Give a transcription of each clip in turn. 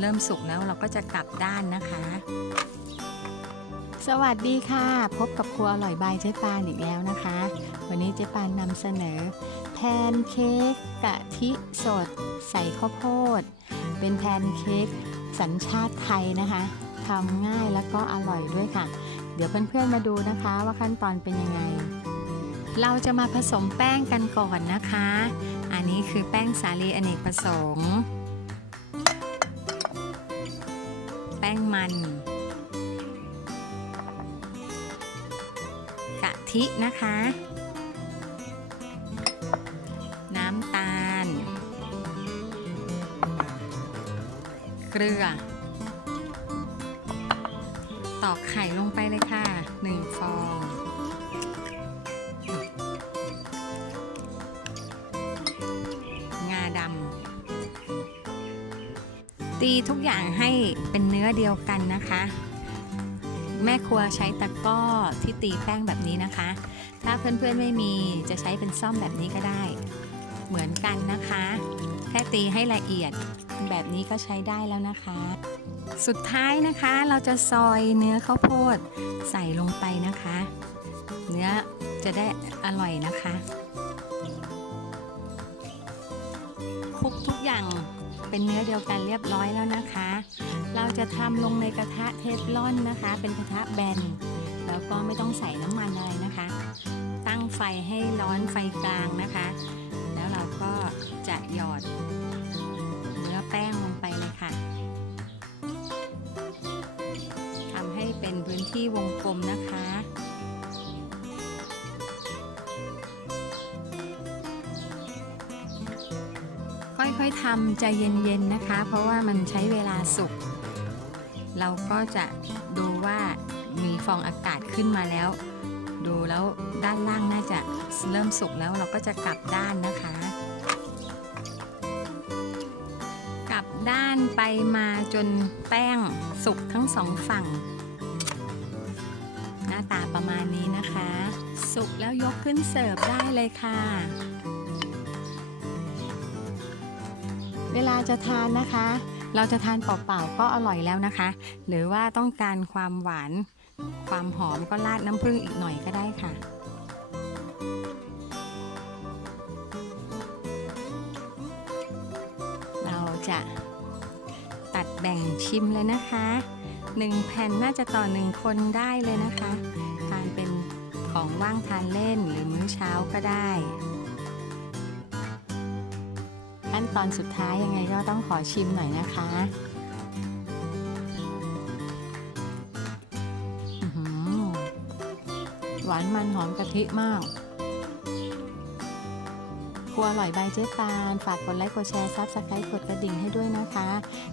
เริ่มสุกแล้วเราก็จะกลับด้านนะคะ สวัสดีค่ะ พบกับครัวอร่อยบายเจ๊ปานอีกแล้วนะคะ วันนี้เจ๊ปานนำเสนอ แพนเค้กกะทิสด ใส่ข้าวโพด เป็นแพนเค้กสัญชาติไทยนะคะทำง่ายแล้วก็อร่อยด้วยค่ะ เดี๋ยวเพื่อนๆมาดูนะคะว่าขั้นตอนเป็นยังไง เราจะมาผสมแป้งกันก่อนนะคะ อันนี้คือแป้งสาลีอเนกประสงค์ แป้งมัน กะทินะคะ น้ำตาล เกลือ ตอกไข่ลงไปเลยค่ะ 1 ฟอง ตีทุกอย่างให้เป็นเนื้อเดียวกันนะคะ แม่ครัวใช้ตะกร้อที่ตีแป้งแบบนี้นะคะ ถ้าเพื่อนๆไม่มีจะใช้เป็นซ่อมแบบนี้ก็ได้ เหมือนกันนะคะ แค่ตีให้ละเอียดแบบนี้ก็ใช้ได้แล้วนะคะ สุดท้ายนะคะเราจะซอยเนื้อข้าวโพดใส่ลงไปนะคะ เนื้อจะได้อร่อยนะคะ คลุกทุกอย่าง เป็นเนื้อเดียวกันเรียบร้อยแล้วนะคะ เราจะทำลงในกระทะเทฟลอนนะคะ เป็นกระทะแบน แล้วก็ไม่ต้องใส่น้ำมันอะไรนะคะ ตั้งไฟให้ร้อนไฟกลางนะคะ แล้วเราก็จะหยอดเนื้อแป้งลงไปเลยค่ะทำให้เป็นพื้นที่วงกลมนะคะ ค่อยๆทำใจเย็นๆนะคะ เพราะว่ามันใช้เวลาสุก เราก็จะดูว่ามีฟองอากาศขึ้นมาแล้ว ดูแล้วด้านล่างน่าจะเริ่มสุกแล้วเราก็จะกลับด้านนะคะ กลับด้านไปมาจนแป้งสุกทั้งสองฝั่ง หน้าตาประมาณนี้นะคะ สุกแล้วยกขึ้นเสิร์ฟได้เลยค่ะ เวลาจะทานนะคะ เราจะทานเปล่าๆก็อร่อยแล้วนะคะ หรือว่าต้องการความหวาน ความหอมก็ราดน้ำผึ้งอีกหน่อยก็ได้ค่ะเราจะตัดแบ่งชิมเลยนะคะ 1 แผ่นน่าจะต่อ 1 คนได้เลยนะคะ ทานเป็นของว่างทานเล่นหรือมื้อเช้าก็ได้ นตอนสุดท้ายยังไงก็ต้องขอชิมหน่อยนะคะหวานมันหอมกะทิมากครัวอร่อยใบเจ๊ปานฝากกดไลค์กดแชร์ซับสไครต์กดกระดิ่งให้ด้วยนะคะ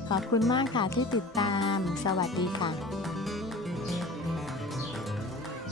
ขอบคุณมากค่ะที่ติดตาม สวัสดีค่ะ